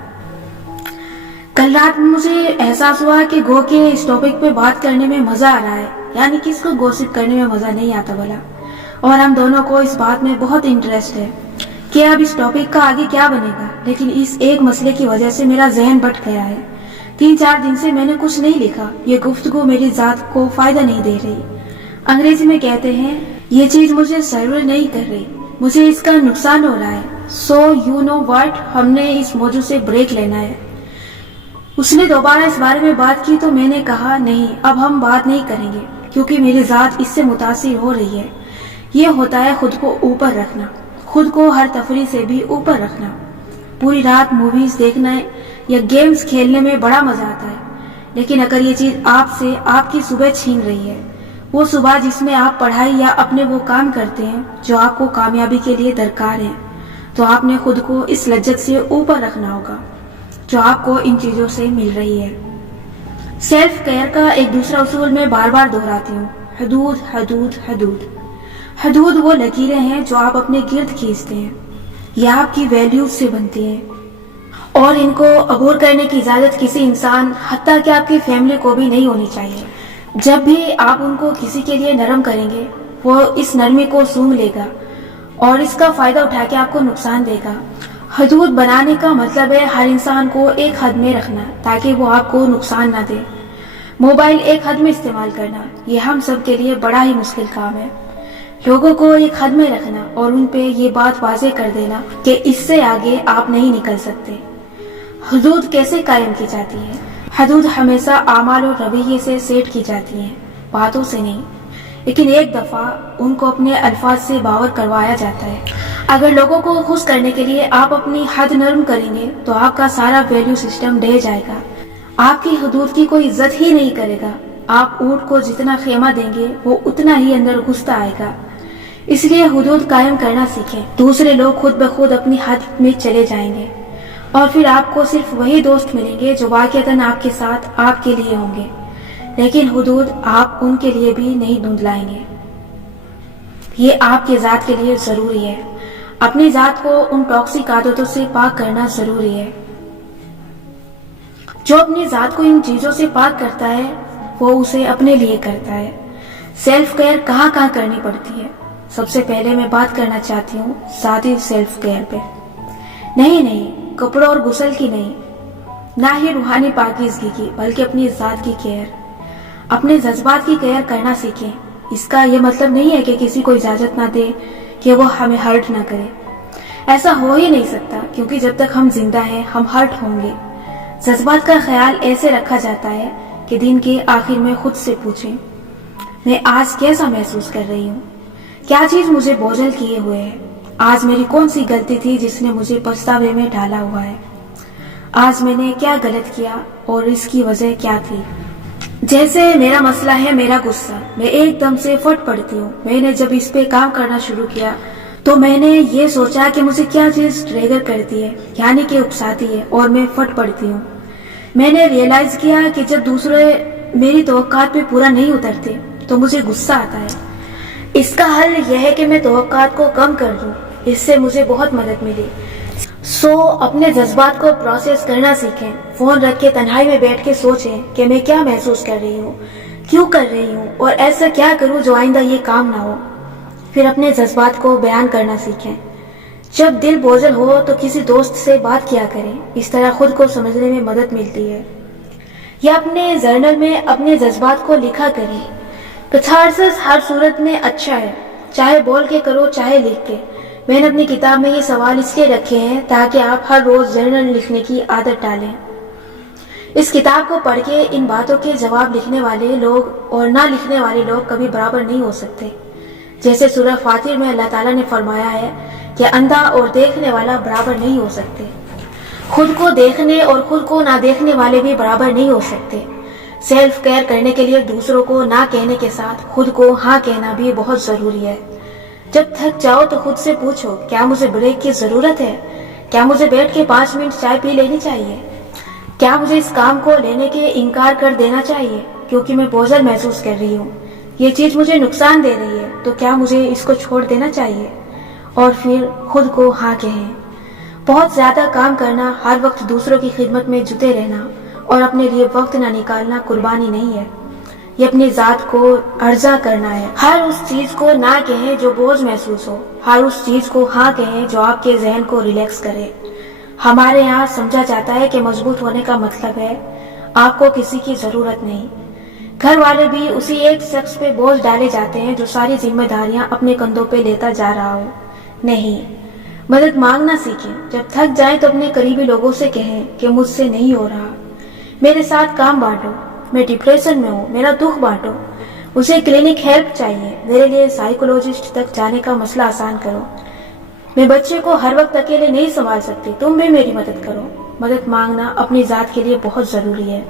کل رات میں مجھے احساس ہوا کہ گو کے اس ٹاپک پہ بات کرنے میں مزہ آ رہا ہے، یعنی کس کو گوسپ کرنے میں مزہ نہیں آتا بھلا، اور ہم دونوں کو اس بات میں بہت انٹرسٹ ہے کہ اب اس ٹاپک کا آگے کیا بنے گا، لیکن اس ایک مسئلے کی وجہ سے میرا ذہن بٹ گیا ہے۔ 3-4 دن سے میں نے کچھ نہیں لکھا، یہ گفتگو میری ذات کو فائدہ نہیں دے رہی۔ انگریزی میں کہتے ہیں یہ چیز مجھے سرور نہیں کر رہی، مجھے اس کا نقصان ہو رہا ہے، سو یو نو واٹ، ہم نے اس موضوع سے بریک لینا ہے۔ اس نے دوبارہ اس بارے میں بات کی تو میں نے کہا نہیں، اب ہم بات نہیں کریں گے کیونکہ میری ذات اس سے متاثر ہو رہی ہے۔ یہ ہوتا ہے خود کو اوپر رکھنا، خود کو ہر تفریح سے بھی اوپر رکھنا۔ پوری رات موویز دیکھنا یا گیمز کھیلنے میں بڑا مزہ آتا ہے، لیکن اگر یہ چیز آپ سے آپ کی صبح چھین رہی ہے، وہ صبح جس میں آپ پڑھائی یا اپنے وہ کام کرتے ہیں جو آپ کو کامیابی کے لیے درکار ہیں، تو آپ نے خود کو اس لذت سے اوپر رکھنا ہوگا جو آپ کو ان چیزوں سے مل رہی ہے۔ سیلف کیئر کا ایک دوسرا اصول میں بار بار دہراتی ہوں، حدود حدود حدود۔ حدود وہ لکیریں ہیں جو آپ اپنے گرد کھینچتے ہیں، یہ آپ کی ویلیوز سے بنتی ہیں، اور ان کو عبور کرنے کی اجازت کسی انسان، حتیٰ کہ آپ کی فیملی کو بھی نہیں ہونی چاہیے۔ جب بھی آپ ان کو کسی کے لیے نرم کریں گے، وہ اس نرمی کو سونگھ لے گا اور اس کا فائدہ اٹھا کے آپ کو نقصان دے گا۔ حدود بنانے کا مطلب ہے ہر انسان کو ایک حد میں رکھنا تاکہ وہ آپ کو نقصان نہ دے۔ موبائل ایک حد میں استعمال کرنا، یہ ہم سب کے لیے بڑا ہی مشکل کام ہے۔ لوگوں کو ایک حد میں رکھنا اور ان پہ یہ بات واضح کر دینا کہ اس سے آگے آپ نہیں نکل سکتے۔ حدود کیسے قائم کی جاتی ہے؟ حدود ہمیشہ اعمال اور رویے سے سیٹ کی جاتی ہیں، باتوں سے نہیں۔ لیکن ایک دفعہ ان کو اپنے الفاظ سے باور کروایا جاتا ہے۔ اگر لوگوں کو خوش کرنے کے لیے آپ اپنی حد نرم کریں گے تو آپ کا سارا ویلیو سسٹم ڈہ جائے گا، آپ کی حدود کی کوئی عزت ہی نہیں کرے گا۔ آپ اونٹ کو جتنا خیمہ دیں گے وہ اتنا ہی اندر گھستا آئے گا۔ اس لیے حدود قائم کرنا سیکھیں، دوسرے لوگ خود بخود اپنی حد میں چلے جائیں گے اور پھر آپ کو صرف وہی دوست ملیں گے جو واقعتاً آپ کے ساتھ آپ کے لیے ہوں گے، لیکن حدود آپ ان کے لیے بھی نہیں دھندلائیں گے۔ یہ آپ کی ذات کے لیے ضروری ہے۔ اپنی ذات کو ان ٹاکسک عادتوں سے پاک کرنا ضروری ہے۔ جو اپنی ذات کو ان چیزوں سے پاک کرتا ہے وہ اسے اپنے لیے کرتا ہے۔ سیلف کیئر کہاں کہاں کرنی پڑتی ہے؟ سب سے پہلے میں بات کرنا چاہتی ہوں سادی سیلف کیئر پہ۔ نہیں، کپڑوں اور غسل کی نہیں، نہ ہی روحانی پاکیزگی کی، بلکہ اپنی ذات کی کیئر، اپنے جذبات کی کیئر کرنا سیکھیں۔ اس کا یہ مطلب نہیں ہے کہ کسی کو اجازت نہ دے کہ وہ ہمیں ہرٹ نہ کرے۔ ایسا ہو ہی نہیں سکتا، کیونکہ جب تک ہم زندہ ہیں ہم ہرٹ ہوں گے۔ جذبات کا خیال ایسے رکھا جاتا ہے کہ دن کے آخر میں خود سے پوچھیں، میں آج کیسا محسوس کر رہی ہوں؟ کیا چیز مجھے بوجھل کیے ہوئے ہے؟ آج میری کون سی غلطی تھی جس نے مجھے پچھتاوے میں ڈالا ہوا ہے؟ آج میں نے کیا غلط کیا اور اس کی وجہ کیا تھی؟ جیسے میرا مسئلہ ہے میرا غصہ، میں ایک دم سے پھٹ پڑتی ہوں۔ میں نے جب اس پہ کام کرنا شروع کیا تو میں نے یہ سوچا کہ مجھے کیا چیز ٹریگر کرتی ہے، یعنی کہ اکساتی ہے اور میں پھٹ پڑتی ہوں۔ میں نے ریئلائز کیا کہ جب دوسرے میری توقعات پہ پورا نہیں اترتے تو مجھے غصہ آتا ہے۔ اس کا حل یہ ہے کہ میں توقعات کو کم کر دوں، اس سے مجھے بہت مدد ملی۔ اپنے جذبات کو پروسیس کرنا سیکھیں۔ فون رکھ کے تنہائی میں بیٹھ کے سوچیں کہ میں کیا محسوس کر رہی ہوں، کیوں کر رہی ہوں، اور ایسا کیا کروں جو آئندہ یہ کام نہ ہو۔ پھر اپنے جذبات کو بیان کرنا سیکھیں۔ جب دل بوجھل ہو تو کسی دوست سے بات کیا کریں، اس طرح خود کو سمجھنے میں مدد ملتی ہے۔ یا اپنے جرنل میں اپنے جذبات کو لکھا کریں۔ کتھارسس ہر صورت میں اچھا ہے، چاہے بول کے کرو چاہے لکھ کے۔ میں نے اپنی کتاب میں یہ سوال اس لیے رکھے ہیں تاکہ آپ ہر روز جرنل لکھنے کی عادت ڈالیں۔ اس کتاب کو پڑھ کے ان باتوں کے جواب لکھنے والے لوگ اور نہ لکھنے والے لوگ کبھی برابر نہیں ہو سکتے۔ جیسے سورہ فاطر میں اللہ تعالیٰ نے فرمایا ہے کہ اندھا اور دیکھنے والا برابر نہیں ہو سکتے۔ خود کو دیکھنے اور خود کو نہ دیکھنے والے بھی برابر نہیں ہو سکتے۔ سیلف کیئر کرنے کے لیے دوسروں کو نہ کہنے کے ساتھ خود کو ہاں کہنا بھی بہت ضروری ہے۔ جب تھک جاؤ تو خود سے پوچھو، کیا مجھے بریک کی ضرورت ہے؟ کیا مجھے بیٹھ کے 5 منٹ چائے پی لینی چاہیے؟ کیا مجھے اس کام کو لینے کے انکار کر دینا چاہیے کیونکہ میں بوجھل محسوس کر رہی ہوں؟ یہ چیز مجھے نقصان دے رہی ہے تو کیا مجھے اس کو چھوڑ دینا چاہیے؟ اور پھر خود کو ہاں کہیں۔ بہت زیادہ کام کرنا، ہر وقت دوسروں کی خدمت میں جٹے رہنا اور اپنے لیے وقت نہ نکالنا قربانی نہیں ہے، یہ اپنی ذات کو ارزا کرنا ہے۔ ہر اس چیز کو نہ کہیں جو بوجھ محسوس ہو، ہر اس چیز کو ہاں کہیں جو آپ کے ذہن کو ریلیکس کرے۔ ہمارے یہاں سمجھا جاتا ہے کہ مضبوط ہونے کا مطلب ہے آپ کو کسی کی ضرورت نہیں۔ گھر والے بھی اسی ایک شخص پہ بوجھ ڈالے جاتے ہیں جو ساری ذمہ داریاں اپنے کندھوں پہ لیتا جا رہا ہو۔ نہیں، مدد مانگنا سیکھیں۔ جب تھک جائیں تو اپنے قریبی لوگوں سے کہیں کہ مجھ سے نہیں ہو رہا، میرے ساتھ کام بانٹو، میں ڈپریشن میں ہوں، میرا دکھ بانٹو، مجھے کلینک ہیلپ چاہیے، میرے لیے سائیکولوجسٹ تک جانے کا مسئلہ آسان کرو، میں بچے کو ہر وقت اکیلے نہیں سنبھال سکتی، تم بھی میری مدد کرو۔ مدد مانگنا اپنی ذات کے لیے بہت ضروری ہے۔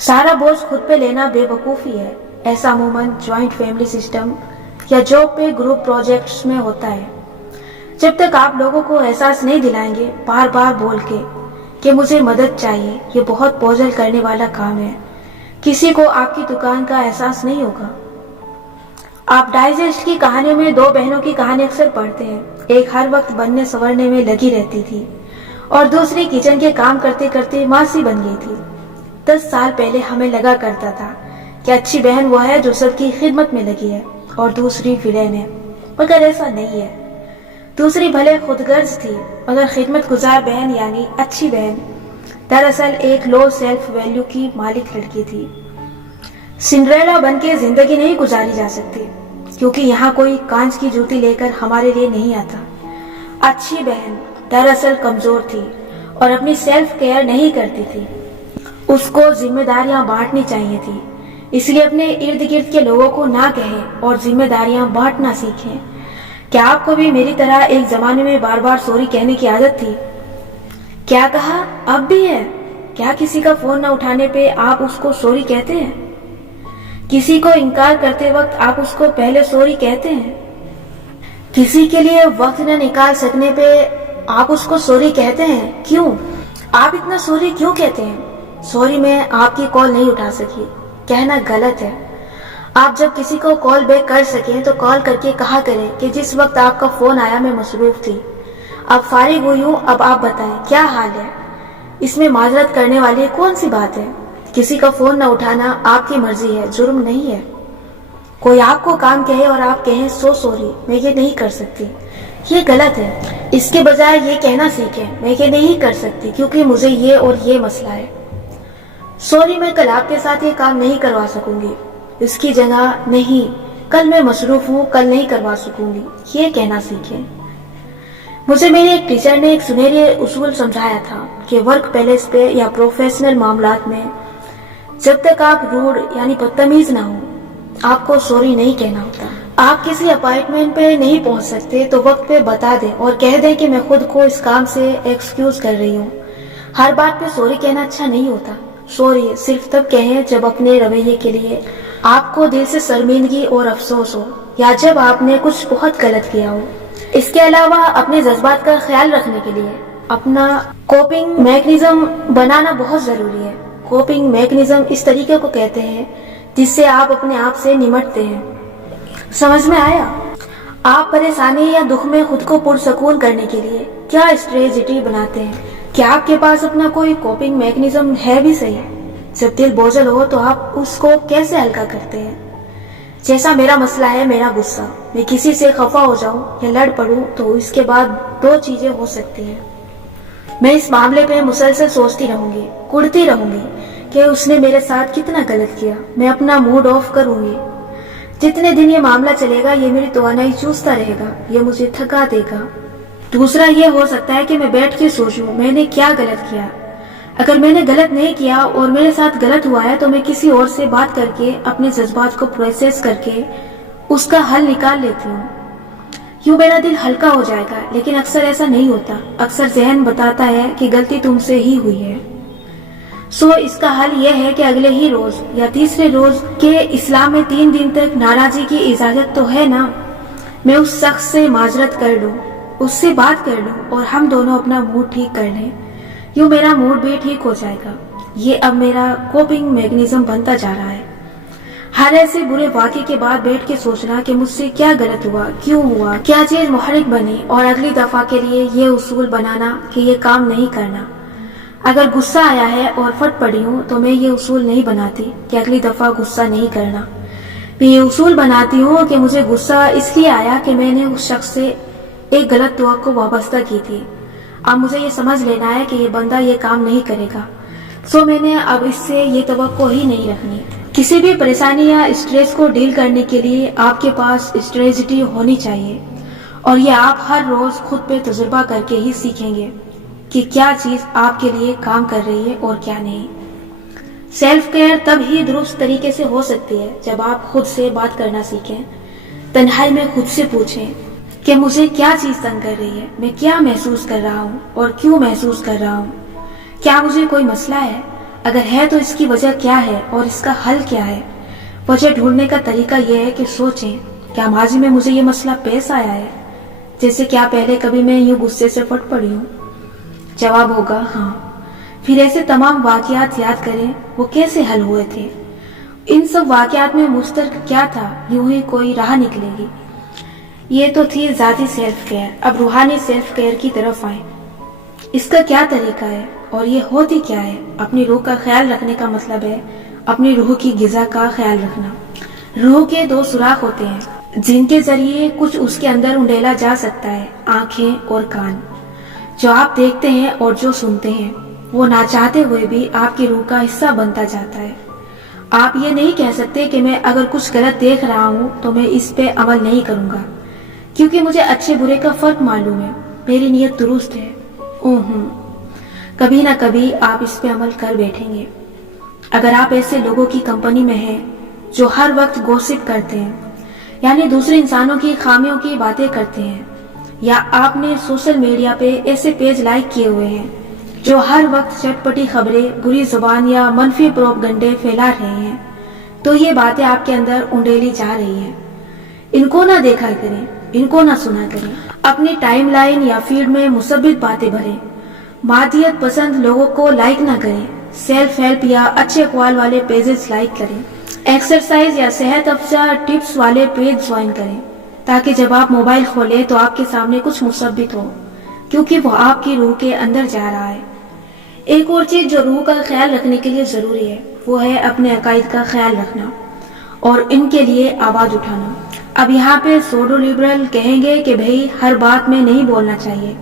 سارا بوجھ خود پہ لینا بے وقوفی ہے۔ ایسا عموماً جوائنٹ فیملی سسٹم یا جاب پہ گروپ پروجیکٹس میں ہوتا ہے۔ جب تک آپ لوگوں کو احساس نہیں دلائیں گے بار بار بول کے کہ مجھے مدد چاہیے، یہ بہت بوجھل کرنے والا کام ہے۔ کسی کو آپ کی دکان کا احساس نہیں ہوگا۔ آپ ڈائجسٹ کی کہانیوں میں 2 بہنوں کی کہانی اکثر پڑھتے ہیں، ایک ہر وقت بننے سنورنے میں لگی رہتی تھی اور دوسری کچن کے کام کرتے کرتے ماسی بن گئی تھی۔ 10 سال پہلے ہمیں لگا کرتا تھا کہ اچھی بہن وہ ہے جو سب کی خدمت میں لگی ہے اور دوسری ویلن ہے، مگر ایسا نہیں ہے۔ دوسری بھلے خود غرض تھی مگر خدمت گزار بہن یعنی اچھی بہن دراصل ایک لو سیلف ویلیو کی مالک لڑکی تھی۔ سنڈریلا بن کے زندگی نہیں گزاری جا سکتی کیونکہ یہاں کوئی کانچ کی جوتی لے کر ہمارے لیے نہیں آتا۔ اچھی بہن دراصل کمزور تھی اور اپنی سیلف کیئر نہیں کرتی تھی۔ اس کو ذمہ داریاں بانٹنی چاہیے تھی، اس لیے اپنے ارد گرد کے لوگوں کو نہ کہیں اور ذمہ داریاں بانٹنا سیکھیں۔ کیا آپ کو بھی میری طرح ایک زمانے میں بار بار سوری کہنے کی عادت تھی؟ کیا کہا؟ اب بھی ہے؟ کیا کسی کا فون نہ اٹھانے پہ آپ اس کو سوری کہتے ہیں؟ کسی کو انکار کرتے وقت آپ اس کو پہلے سوری کہتے ہیں؟ کسی کے لیے وقت نہ نکال سکنے پہ آپ اس کو سوری کہتے ہیں؟ کیوں؟ آپ اتنا سوری کیوں کہتے ہیں؟ سوری میں آپ کی کال نہیں اٹھا سکی کہنا غلط ہے۔ آپ جب کسی کو کال بیک کر سکیں تو کال کر کے کہا کریں کہ جس وقت آپ کا فون آیا میں مصروف تھی، اب فارغ ہوئی ہوں، اب آپ بتائیں کیا حال ہے۔ اس میں معذرت کرنے والی کون سی بات ہے؟ کسی کا فون نہ اٹھانا آپ کی مرضی ہے، جرم نہیں ہے۔ کوئی آپ کو کام کہے اور آپ کہیں سو سوری، میں یہ نہیں کر سکتی، یہ غلط ہے۔ اس کے بجائے یہ کہنا سیکھیں، میں یہ نہیں کر سکتی کیونکہ مجھے یہ اور یہ مسئلہ ہے۔ سوری، میں کل آپ کے ساتھ یہ کام نہیں کروا سکوں گی، اس کی جگہ نہیں، کل میں مصروف ہوں، کل نہیں کروا سکوں گی، یہ کہنا سیکھیں۔ مجھے میرے ایک ٹیچر نے ایک سنہرے اصول سمجھایا تھا کہ ورک پلیس پہ یا پروفیشنل معاملات میں جب تک آپ روڈ یعنی بدتمیز نہ ہوں، آپ کو سوری نہیں کہنا ہوتا۔ آپ کسی اپائنٹمنٹ پہ نہیں پہنچ سکتے تو وقت پہ بتا دیں اور کہہ دیں کہ میں خود کو اس کام سے ایکسکیوز کر رہی ہوں۔ ہر بات پہ سوری کہنا اچھا نہیں ہوتا۔ سوری صرف تب کہیں جب اپنے رویے کے لیے آپ کو دل سے شرمندگی اور افسوس ہو یا جب آپ نے کچھ بہت غلط کیا ہو۔ اس کے علاوہ اپنے جذبات کا خیال رکھنے کے لیے اپنا کوپنگ میکنزم بنانا بہت ضروری ہے۔ کوپنگ میکنزم اس طریقے کو کہتے ہیں جس سے آپ اپنے آپ سے نمٹتے ہیں۔ سمجھ میں آیا؟ آپ پریشانی یا دکھ میں خود کو پرسکون کرنے کے لیے کیا اسٹریٹجی بناتے ہیں؟ کیا آپ کے پاس اپنا کوئی کوپنگ میکنزم ہے بھی صحیح؟ جب دل بوجھل ہو تو آپ اس کو کیسے ہلکا کرتے ہیں؟ جیسا میرا مسئلہ ہے میرا غصہ، میں کسی سے خفا ہو جاؤں یا لڑ پڑوں تو اس کے بعد دو چیزیں ہو سکتی ہیں۔ میں اس معاملے پہ مسلسل سوچتی رہوں گی، کڑتی رہوں گی کہ اس نے میرے ساتھ کتنا غلط کیا، میں اپنا موڈ آف کروں گی۔ جتنے دن یہ معاملہ چلے گا یہ میری توانائی چوستا رہے گا، یہ مجھے تھکا دے گا۔ دوسرا یہ ہو سکتا ہے کہ میں بیٹھ کے سوچوں میں نے کیا غلط کیا۔ اگر میں نے غلط نہیں کیا اور میرے ساتھ غلط ہوا ہے تو میں کسی اور سے بات کر کے اپنے جذبات کو پروسیس کر کے اس کا حل نکال لیتی ہوں۔ یوں میرا دل ہلکا ہو جائے گا، لیکن اکثر ایسا نہیں ہوتا۔ اکثر ذہن بتاتا ہے کہ غلطی تم سے ہی ہوئی ہے۔ اس کا حل یہ ہے کہ اگلے ہی روز یا تیسرے روز کے اسلام میں 3 دن تک ناراضی کی اجازت تو ہے نا، میں اس شخص سے معذرت کر لوں، اس سے بات کر لوں اور ہم دونوں اپنا موڈ ٹھیک کر لیں۔ یوں میرا موڈ بھی ٹھیک ہو جائے گا۔ یہ اب میرا کوپنگ میکنزم بنتا جا رہا ہے۔ ہر ایسے برے واقعے کے بعد بیٹھ کے سوچنا کہ مجھ سے کیا غلط ہوا، کیوں ہوا، کیا چیز محرک بنی، اور اگلی دفعہ کے لیے یہ اصول بنانا کہ یہ کام نہیں کرنا۔ اگر غصہ آیا ہے اور پھٹ پڑی ہوں تو میں یہ اصول نہیں بناتی کہ اگلی دفعہ غصہ نہیں کرنا۔ میں یہ اصول بناتی ہوں کہ مجھے غصہ اس لیے آیا کہ میں نے اس شخص سے ایک غلط توقع وابستہ کی تھی۔ اب مجھے یہ سمجھ لینا ہے کہ یہ بندہ یہ کام نہیں کرے گا، میں نے اب اس سے یہ توقع ہی نہیں رکھنی۔ کسی بھی پریشانی یا اسٹریس کو ڈیل کرنے کے لیے آپ کے پاس اسٹریٹجی ہونی چاہیے، اور یہ آپ ہر روز خود پہ تجربہ کر کے ہی سیکھیں گے کہ کیا چیز آپ کے لیے کام کر رہی ہے اور کیا نہیں۔ سیلف کیئر تب ہی درست طریقے سے ہو سکتی ہے جب آپ خود سے بات کرنا سیکھیں، تنہائی میں خود سے پوچھیں کہ مجھے کیا چیز تنگ کر رہی ہے، میں کیا محسوس کر رہا ہوں اور کیوں محسوس کر رہا ہوں، کیا مجھے کوئی مسئلہ ہے، اگر ہے تو اس کی وجہ کیا ہے اور اس کا حل کیا ہے۔ وجہ ڈھونڈنے کا طریقہ یہ ہے کہ سوچیں کیا ماضی میں مجھے یہ مسئلہ پیش آیا ہے، جیسے کیا پہلے کبھی میں یوں غصے سے پھٹ پڑی ہوں۔ جواب ہوگا ہاں۔ پھر ایسے تمام واقعات یاد کریں، وہ کیسے حل ہوئے تھے، ان سب واقعات میں مشترک کیا تھا، یوں ہی کوئی راہ نکلے گی۔ یہ تو تھی ذاتی سیلف کیئر، اب روحانی سیلف کیئر کی طرف آئیں۔ اس کا کیا طریقہ ہے اور یہ ہوتی کیا ہے؟ اپنی روح کا خیال رکھنے کا مطلب ہے اپنی روح کی غذا کا خیال رکھنا۔ روح کے 2 سوراخ ہوتے ہیں جن کے ذریعے کچھ اس کے اندر انڈیلا جا سکتا ہے، آنکھیں اور کان۔ جو آپ دیکھتے ہیں اور جو سنتے ہیں وہ نہ چاہتے ہوئے بھی آپ کی روح کا حصہ بنتا جاتا ہے۔ آپ یہ نہیں کہہ سکتے کہ میں اگر کچھ غلط دیکھ رہا ہوں تو میں اس پہ عمل نہیں کروں گا، کیونکہ مجھے اچھے برے کا فرق معلوم ہے، میری نیت درست ہے۔ کبھی نہ کبھی آپ اس پہ عمل کر بیٹھیں گے۔ اگر آپ ایسے لوگوں کی کمپنی میں ہیں جو ہر وقت گوسپ کرتے ہیں، یعنی دوسرے انسانوں کی خامیوں کی باتیں کرتے ہیں، یا آپ نے سوشل میڈیا پہ ایسے پیج لائک کیے ہوئے ہیں جو ہر وقت چٹپٹی خبریں، بری زبان یا منفی پروپگنڈے پھیلا رہے ہیں، تو یہ باتیں آپ کے اندر انڈیلی جا رہی ہیں۔ ان کو نہ دیکھا کریں، ان کو نہ سنا کریں، اپنی ٹائم لائن یا فیڈ میں مثبت باتیں بھریں، مادیت پسند لوگوں کو لائک نہ کریں، سیلف ہیلپ یا اچھے اقوال والے پیجز لائک کریں، ایکسرسائز یا صحت افزا ٹپس والے پیج جوائن کریں، تاکہ جب آپ موبائل کھولیں تو آپ کے سامنے کچھ مثبت ہو، کیونکہ وہ آپ کی روح کے اندر جا رہا ہے۔ ایک اور چیز جو روح کا خیال رکھنے کے لیے ضروری ہے، وہ ہے اپنے عقائد کا خیال رکھنا اور ان کے لیے آواز اٹھانا۔ اب یہاں پہ سوڈو لبرل کہیں گے کہ بھئی ہر بات میں نہیں بولنا چاہیے،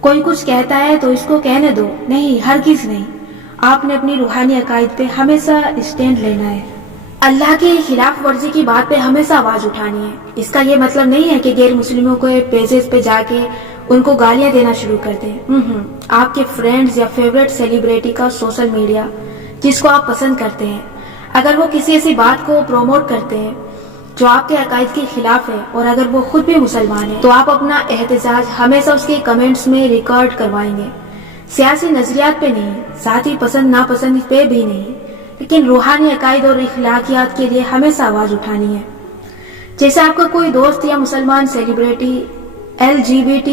کوئی کچھ کہتا ہے تو اس کو کہنے دو، نہیں، ہرگز نہیں۔ آپ نے اپنی روحانی عقائد پہ ہمیشہ اسٹینڈ لینا ہے، اللہ کی خلاف ورزی کی بات پہ ہمیشہ آواز اٹھانی ہے۔ اس کا یہ مطلب نہیں ہے کہ غیر مسلموں کے پیجز پہ جا کے ان کو گالیاں دینا شروع کر دیں۔ آپ کے فرینڈز یا فیوریٹ سیلیبریٹی کا سوشل میڈیا جس کو آپ پسند کرتے ہیں، اگر وہ کسی ایسی بات کو پروموٹ کرتے ہیں جو آپ کے عقائد کے خلاف ہے، اور اگر وہ خود بھی مسلمان ہے، تو آپ اپنا احتجاج ہمیشہ اس کے کمنٹس میں ریکارڈ کروائیں گے۔ سیاسی نظریات پہ نہیں، ذاتی پسند ناپسند پہ بھی نہیں، لیکن روحانی عقائد اور اخلاقیات کے لیے ہمیشہ آواز اٹھانی ہے۔ جیسے آپ کا کوئی دوست یا مسلمان سیلیبریٹی LGBT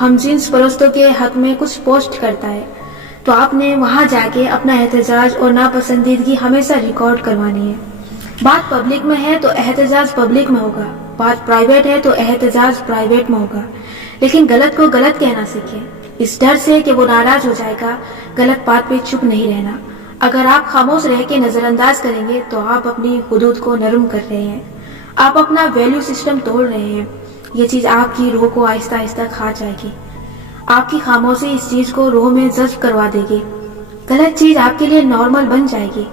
ہم جنس پرستوں کے حق میں کچھ پوسٹ کرتا ہے، تو آپ نے وہاں جا کے اپنا احتجاج اور ناپسندیدگی ہمیشہ ریکارڈ کروانی ہے۔ بات پبلک میں ہے تو احتجاج پبلک میں ہوگا، بات پرائیویٹ ہے تو احتجاج پرائیویٹ میں ہوگا، لیکن غلط کو غلط کہنا سیکھیں، اس ڈر سے کہ وہ ناراض ہو جائے گا۔ غلط بات پہ چپ نہیں رہنا، اگر آپ خاموش رہ کے نظر انداز کریں گے تو آپ اپنی حدود کو نرم کر رہے ہیں، آپ اپنا ویلیو سسٹم توڑ رہے ہیں۔ یہ چیز آپ کی روح کو آہستہ آہستہ کھا جائے گی، آپ کی خاموشی اس چیز کو روح میں جذب کروا دے گی، غلط چیز آپ کے لیے نارمل بن جائے گی۔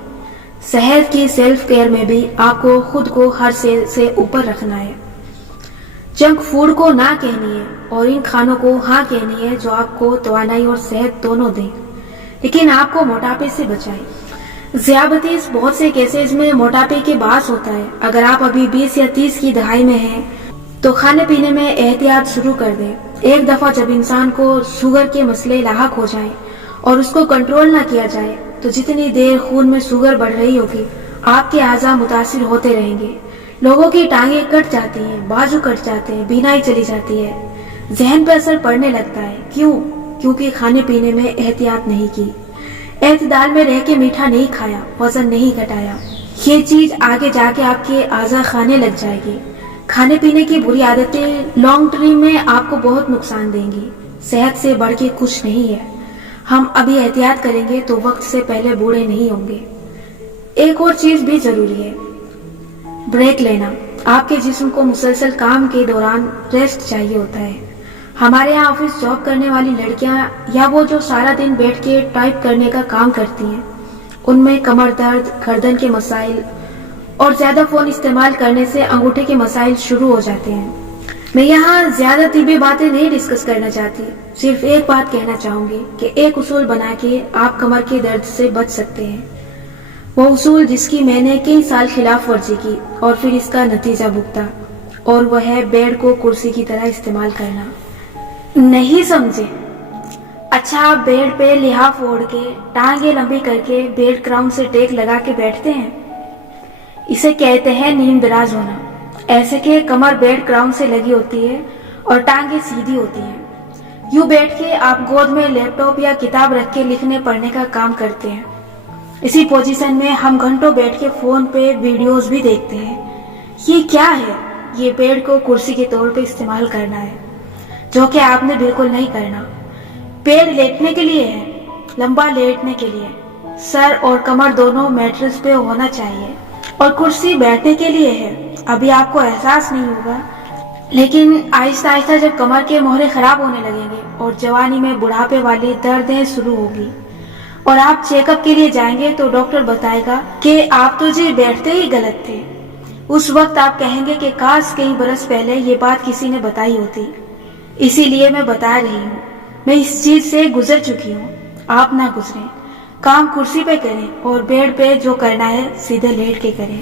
صحت کی سیلف کیئر میں بھی آپ کو خود کو ہر سیل سے اوپر رکھنا ہے۔ جنک فوڈ کو نہ کہنی ہے اور ان کھانوں کو ہاں کہنی ہے جو آپ کو توانائی اور صحت دونوں دیں، لیکن آپ کو موٹاپے سے بچائیں۔ ذیابیطس بہت سے کیسز میں موٹاپے کے باعث ہوتا ہے۔ اگر آپ ابھی 20 یا 30 کی دہائی میں ہیں تو کھانے پینے میں احتیاط شروع کر دیں۔ ایک دفعہ جب انسان کو شوگر کے مسئلے لاحق ہو جائیں اور اس کو کنٹرول نہ کیا جائے تو جتنی دیر خون میں شوگر بڑھ رہی ہوگی آپ کے اعضاء متاثر ہوتے رہیں گے۔ لوگوں کی ٹانگیں کٹ جاتی ہیں، بازو کٹ جاتے ہیں، بینائی چلی جاتی ہے، ذہن پہ اثر پڑنے لگتا ہے۔ کیونکہ کھانے پینے میں احتیاط نہیں کی، اعتدال میں رہ کے میٹھا نہیں کھایا، وزن نہیں گھٹایا۔ یہ چیز آگے جا کے آپ کے اعضاء کھانے لگ جائے گی۔ کھانے پینے کی بری عادتیں لانگ ٹرم میں آپ کو بہت نقصان دیں گی، صحت سے بڑھ کے کچھ نہیں ہے۔ ہم ابھی احتیاط کریں گے تو وقت سے پہلے بوڑھے نہیں ہوں گے۔ ایک اور چیز بھی ضروری ہے، بریک لینا۔ آپ کے جسم کو مسلسل کام کے دوران ریسٹ چاہیے ہوتا ہے۔ ہمارے یہاں آفس جاب کرنے والی لڑکیاں یا وہ جو سارا دن بیٹھ کے ٹائپ کرنے کا کام کرتی ہیں، ان میں کمر درد، گردن کے مسائل اور زیادہ فون استعمال کرنے سے انگوٹھے کے مسائل شروع ہو جاتے ہیں۔ میں یہاں زیادہ طبی باتیں نہیں ڈسکس کرنا چاہتی، صرف ایک بات کہنا چاہوں گی کہ ایک اصول بنا کے آپ کمر کے درد سے بچ سکتے ہیں۔ وہ اصول جس کی میں نے کئی سال خلاف ورزی کی اور پھر اس کا نتیجہ بھگتا، اور وہ ہے بیڈ کو کرسی کی طرح استعمال کرنا۔ نہیں سمجھے؟ اچھا، آپ بیڈ پہ لحاف اوڑھ کے ٹانگیں لمبی کر کے بیڈ کراؤن سے ٹیک لگا کے بیٹھتے ہیں، اسے کہتے ہیں نیم دراز ہونا۔ ایسے کہ کمر بیڈ کراؤن سے لگی ہوتی ہے اور ٹانگیں سیدھی ہوتی ہیں۔ یوں بیٹھ کے آپ گود میں لیپ ٹاپ یا کتاب رکھ کے لکھنے پڑھنے کا کام کرتے ہیں۔ اسی پوزیشن میں ہم گھنٹوں بیٹھ کے فون پہ ویڈیوز بھی دیکھتے ہیں۔ یہ کیا ہے؟ یہ بیڈ کو کرسی کے طور پہ استعمال کرنا ہے، جو کہ آپ نے بالکل نہیں کرنا۔ پیڑ لیٹنے کے لیے ہے، لمبا لیٹنے کے لیے، سر اور کمر دونوں میٹرس پہ ہونا چاہیے، اور کرسی بیٹھنے کے لیے ہے۔ ابھی آپ کو احساس نہیں ہوگا، لیکن آہستہ آہستہ جب کمر کے موہرے خراب ہونے لگیں گے اور جوانی میں بڑھاپے والی دردیں شروع ہوگی اور آپ چیک اپ کے لیے جائیں گے تو ڈاکٹر بتائے گا کہ آپ تو جی بیٹھتے ہی غلط تھے، اس وقت آپ کہیں گے کہ کاش کئی برس پہلے یہ بات کسی نے بتائی ہوتی۔ اسی لیے میں بتا رہی ہوں، میں اس چیز سے گزر چکی ہوں، آپ نہ گزریں۔ کام کرسی پہ کریں اور بیڈ پہ جو کرنا ہے سیدھے لیٹ کے کریں۔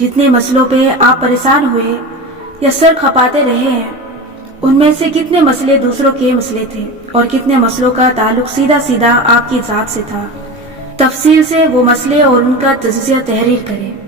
جتنے مسئلوں پہ آپ پریشان ہوئے یا سر کھپاتے رہے ہیں، ان میں سے کتنے مسئلے دوسروں کے مسئلے تھے اور کتنے مسئلوں کا تعلق سیدھا سیدھا آپ کی ذات سے تھا۔ تفصیل سے وہ مسئلے اور ان کا تجزیہ تحریر کریں۔